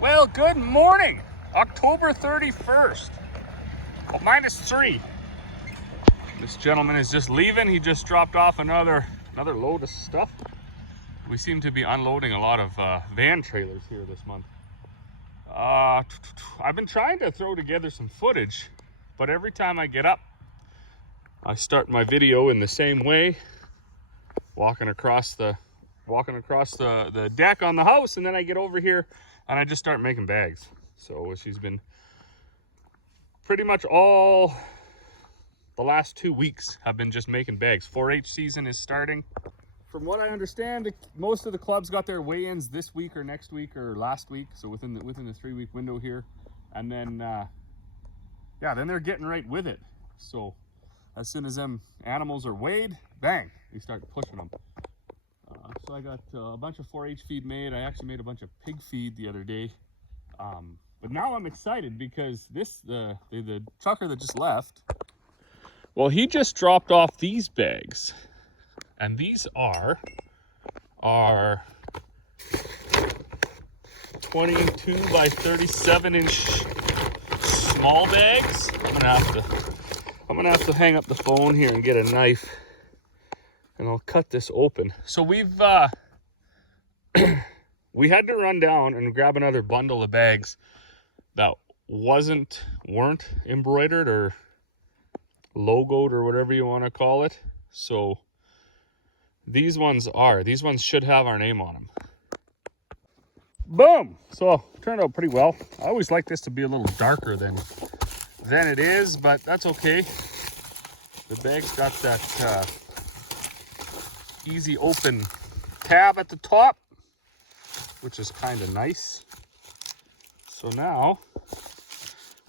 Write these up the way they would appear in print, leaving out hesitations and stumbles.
Well, good morning. October 31st. Oh, -3. This gentleman is just leaving. He just dropped off another load of stuff. We seem to be unloading a lot of van trailers here this month. I've been trying to throw together some footage, but every time I get up, I start my video in the same way, walking across the deck on the house, and then I get over here and I just start making bags. So she's been pretty much all the last 2 weeks have been just making bags. 4-H season is starting. From what I understand, most of the clubs got their weigh-ins this week or next week or last week, so within the 3-week window here. And then then they're getting right with it. So as soon as them animals are weighed, bang, we start pushing them. So I got a bunch of 4-H feed made. I actually made a bunch of pig feed the other day. But now I'm excited because the trucker that just left, well, he just dropped off these bags. And these are 22 by 37 inch small bags. I'm gonna have to hang up the phone here and get a knife, and I'll cut this open. So we've we had to run down and grab another bundle of bags that weren't embroidered or logoed or whatever you want to call it. So these ones should have our name on them. Boom! So turned out pretty well. I always like this to be a little darker than it is, but that's okay. The bag's got that easy open tab at the top, which is kind of nice. So now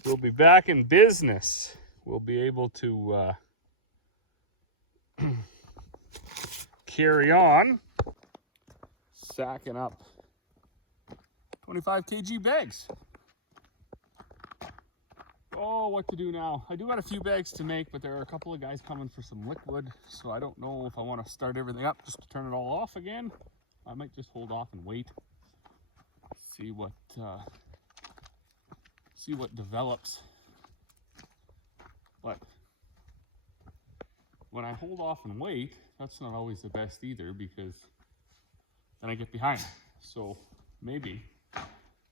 we'll be back in business. We'll be able to carry on sacking up 25 kg bags. Oh, what to do now? I do got a few bags to make, but there are a couple of guys coming for some liquid, so I don't know if I want to start everything up just to turn it all off again. I might just hold off and wait, see what develops. But when I hold off and wait, that's not always the best either, because then I get behind. So maybe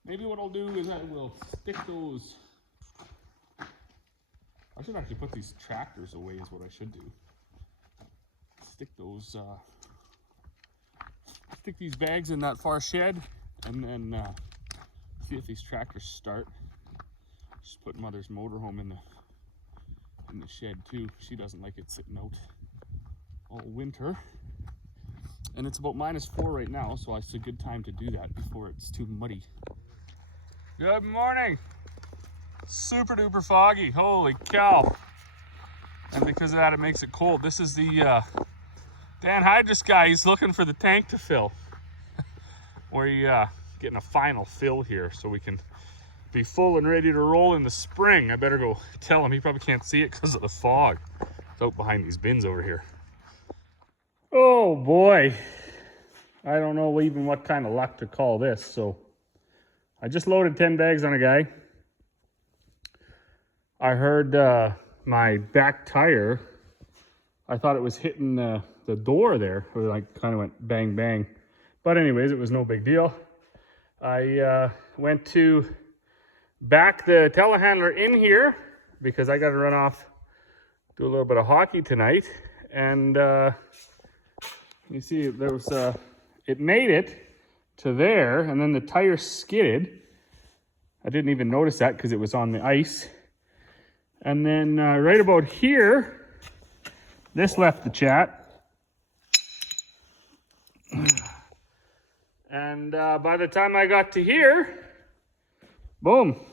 what I'll do is I will stick those. I should actually put these tractors away is what I should do. Stick these bags in that far shed, and then see if these tractors start. Just put Mother's motorhome in the shed too. She doesn't like it sitting out all winter. And it's about -4 right now, so it's a good time to do that before it's too muddy. Good morning. Super duper foggy, holy cow. And because of that, it makes it cold. This is the Dan Hydrus guy. He's looking for the tank to fill. We're getting a final fill here so we can be full and ready to roll in the spring. I better go tell him. He probably can't see it because of the fog. It's out behind these bins over here. Oh boy. I don't know even what kind of luck to call this. So I just loaded 10 bags on a guy. I heard my back tire, I thought it was hitting the door there. It like kind of went bang, bang. But anyways, it was no big deal. I went to back the telehandler in here because I got to run off, do a little bit of hockey tonight. And you see there was, it made it to there, and then the tire skidded. I didn't even notice that because it was on the ice. And then right about here, this left the chat. And by the time I got to here, boom,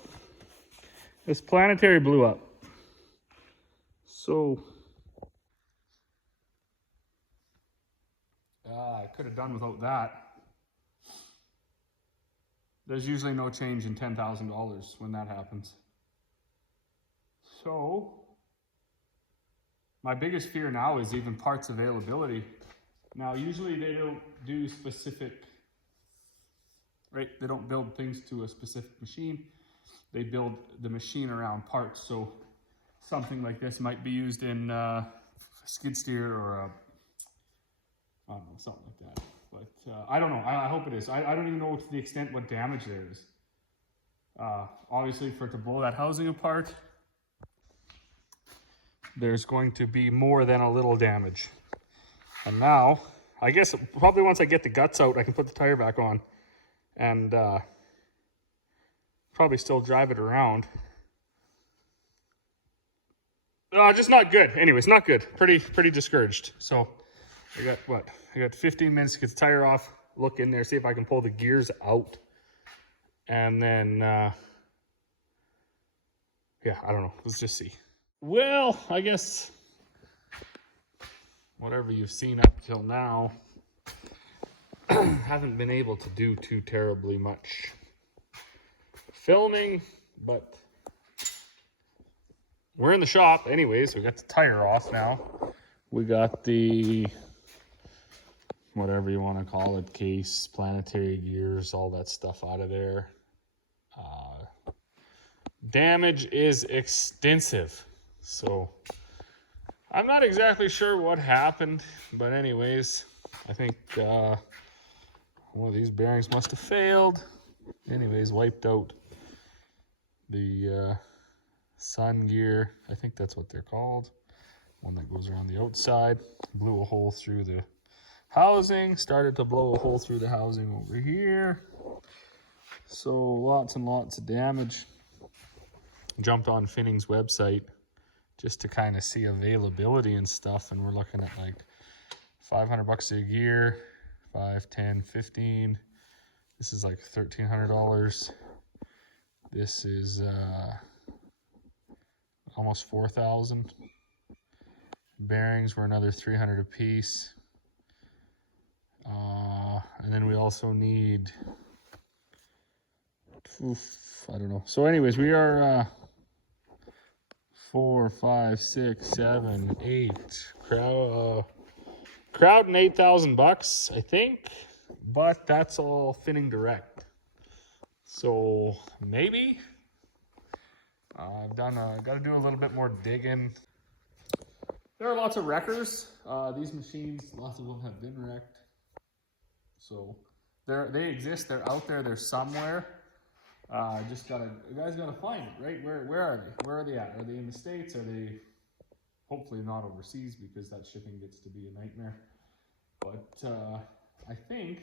this planetary blew up. So I could have done without that. There's usually no change in $10,000 when that happens. So my biggest fear now is even parts availability. Now, usually they don't do specific right? They don't build things to a specific machine. They build the machine around parts. So something like this might be used in a skid steer or a, I don't know, something like that. But I don't know. I hope it is. I don't even know to the extent what damage there is. Obviously, for it to blow that housing apart, there's going to be more than a little damage. And now, I guess probably once I get the guts out, I can put the tire back on and probably still drive it around. Just not good. Anyways, not good. Pretty discouraged. So I got what? I got 15 minutes to get the tire off, look in there, see if I can pull the gears out. And then, yeah, I don't know. Let's just see. Well, I guess whatever you've seen up till now, haven't been able to do too terribly much filming, but we're in the shop anyways. We got the tire off now. We got the, whatever you want to call it, case, planetary gears, all that stuff out of there. Damage is extensive. So I'm not exactly sure what happened, but anyways, I think one of these bearings must have failed. Anyways, wiped out the sun gear. I think that's what they're called. One that goes around the outside. Blew a hole through the housing. Started to blow a hole through the housing over here. So lots and lots of damage. Jumped on Finning's website just to kind of see availability and stuff, and we're looking at like $500 a year, 5, 10, 15. This is like $1,300. This is almost 4,000. Bearings were another 300 a piece. And then we also need, I don't know. So anyways, we are 4, 5, 6, 7, 8 crowding $8,000, I think, but that's all Finning direct. So maybe I've done got to do a little bit more digging. There are lots of wreckers. These machines, lots of them have been wrecked. So they exist. They're out there. They're somewhere. You guys gotta find it, right? Where are they? Where are they at? Are they in the States? Are they hopefully not overseas, because that shipping gets to be a nightmare. But I think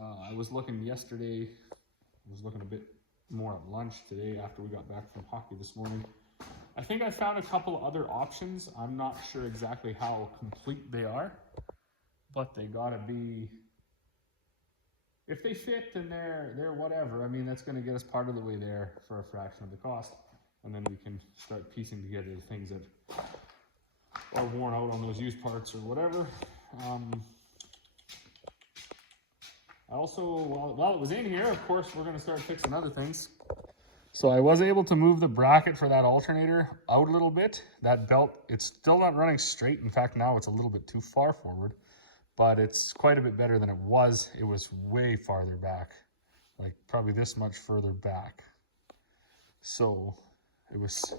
I was looking yesterday. I was looking a bit more at lunch today after we got back from hockey this morning. I think I found a couple other options. I'm not sure exactly how complete they are, but they gotta be. If they fit, then they're whatever. I mean, that's going to get us part of the way there for a fraction of the cost. And then we can start piecing together the things that are worn out on those used parts or whatever. I also, while it was in here, of course, we're going to start fixing other things. So I was able to move the bracket for that alternator out a little bit. That belt, it's still not running straight. In fact, now it's a little bit too far forward. But it's quite a bit better than it was. It was way farther back, like probably this much further back. So it was,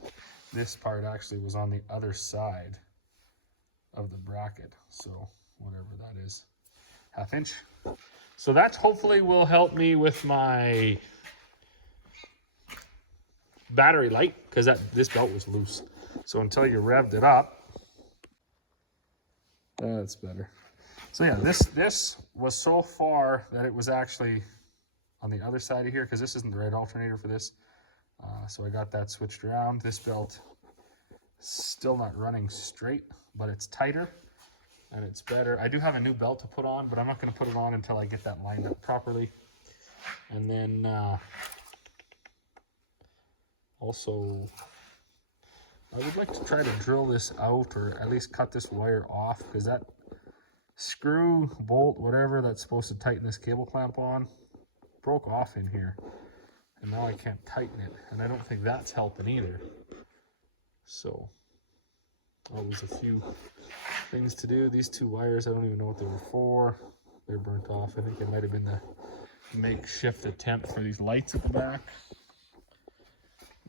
this part actually was on the other side of the bracket. So whatever that is, 1/2 inch. So that hopefully will help me with my battery light, because this belt was loose. So until you revved it up, that's better. So yeah, this was so far that it was actually on the other side of here, because this isn't the right alternator for this. So I got that switched around. This belt still not running straight, but it's tighter and it's better. I do have a new belt to put on, but I'm not going to put it on until I get that lined up properly. And then also, I would like to try to drill this out, or at least cut this wire off, because that screw, bolt, whatever that's supposed to tighten this cable clamp on broke off in here, and now I can't tighten it, and I don't think that's helping either. So there's a few things to do. These 2 wires, I don't even know what they were for. They're burnt off. I think it might have been the makeshift attempt for these lights at the back.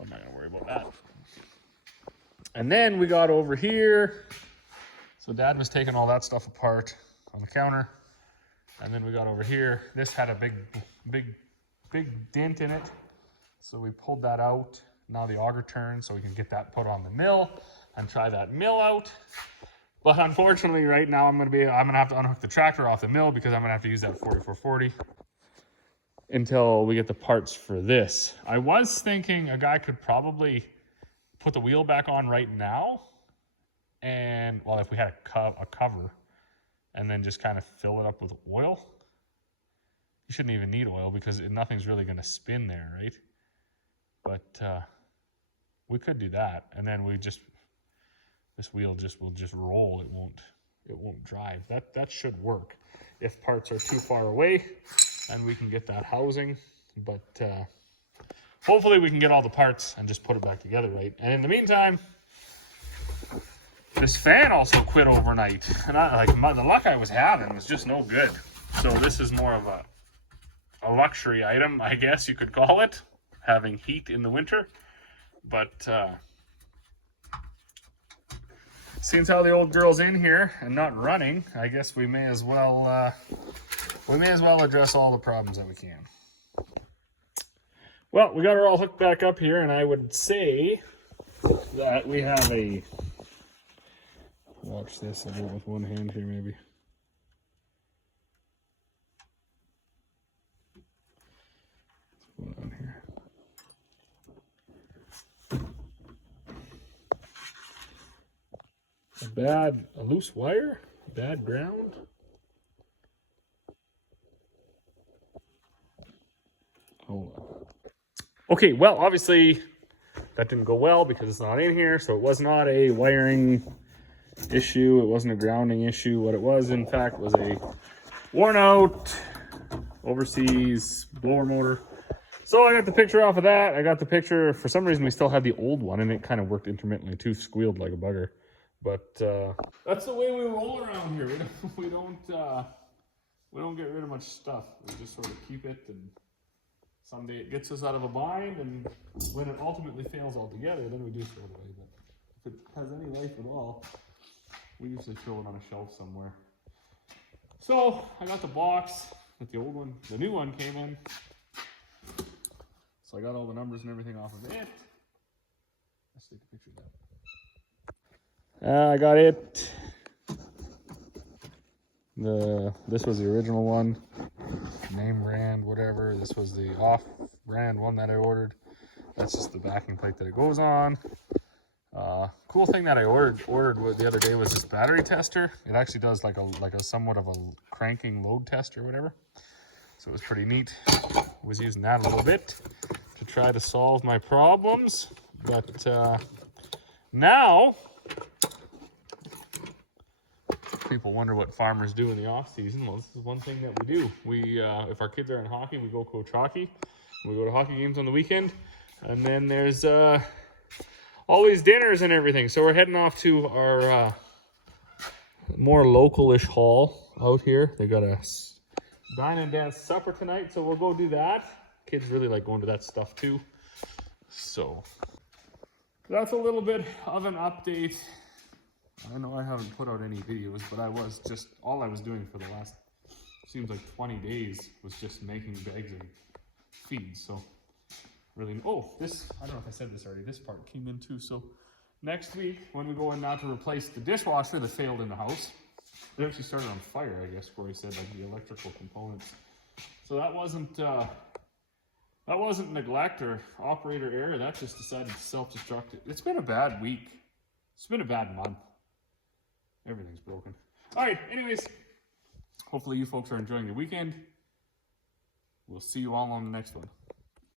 I'm not gonna worry about that. And then we got over here. So Dad was taking all that stuff apart on the counter. And then we got over here. This had a big dent in it. So we pulled that out. Now the auger turns so we can get that put on the mill and try that mill out. But unfortunately right now I'm gonna have to unhook the tractor off the mill because I'm gonna have to use that 4440 until we get the parts for this. I was thinking a guy could probably put the wheel back on right now. And well, if we had a cover and then just kind of fill it up with oil. You shouldn't even need oil because nothing's really going to spin there, right? But we could do that, and then this wheel will just roll. It won't drive. That should work if parts are too far away, and we can get that housing. But hopefully we can get all the parts and just put it back together, right? And in the meantime, this fan also quit overnight, and the luck I was having was just no good. So this is more of a luxury item, I guess you could call it, having heat in the winter. But since how the old girl's in here and not running, I guess we may as well address all the problems that we can. Well, we got her all hooked back up here, and I would say that we have a. Watch this. I'll do it with one hand here, maybe. What's going on here? A loose wire? Bad ground? Hold on. Okay, well, obviously that didn't go well because it's not in here, so it was not a wiring issue. It wasn't a grounding issue. What it was, in fact, was a worn out overseas blower motor. So I got the picture off of that. I got the picture. For some reason, we still had the old one, and it kind of worked intermittently too, squealed like a bugger. But that's the way we roll around here. We don't get rid of much stuff. We just sort of keep it, and someday it gets us out of a bind, and when it ultimately fails altogether, then we do throw it away. But if it has any life at all, we usually throw it on a shelf somewhere. So I got the box that the old one, the new one came in. So I got all the numbers and everything off of it. Let's take a picture of that. I got it. This was the original one. Name brand, whatever. This was the off-brand one that I ordered. That's just the backing plate that it goes on. Cool thing that I ordered the other day was this battery tester. It actually does like a somewhat of a cranking load test or whatever. So it was pretty neat. I was using that a little bit to try to solve my problems. But now people wonder what farmers do in the off season. Well, this is one thing that we do. We if our kids are in hockey, we go coach hockey. We go to hockey games on the weekend, and then there's always dinners and everything. So we're heading off to our more local-ish hall out here. They got a dine and dance supper tonight, so we'll go do that. Kids really like going to that stuff too. So that's a little bit of an update. I know I haven't put out any videos, but all I was doing for the last, seems like 20 days was just making bags and feeds. So really, this, I don't know if I said this already, this part came in too. So next week, when we go in now to replace the dishwasher that failed in the house, it actually started on fire, I guess, Corey said, like the electrical components. So that wasn't neglect or operator error. That just decided to self-destruct it. It's been a bad week. It's been a bad month. Everything's broken. All right, anyways, hopefully you folks are enjoying the weekend. We'll see you all on the next one.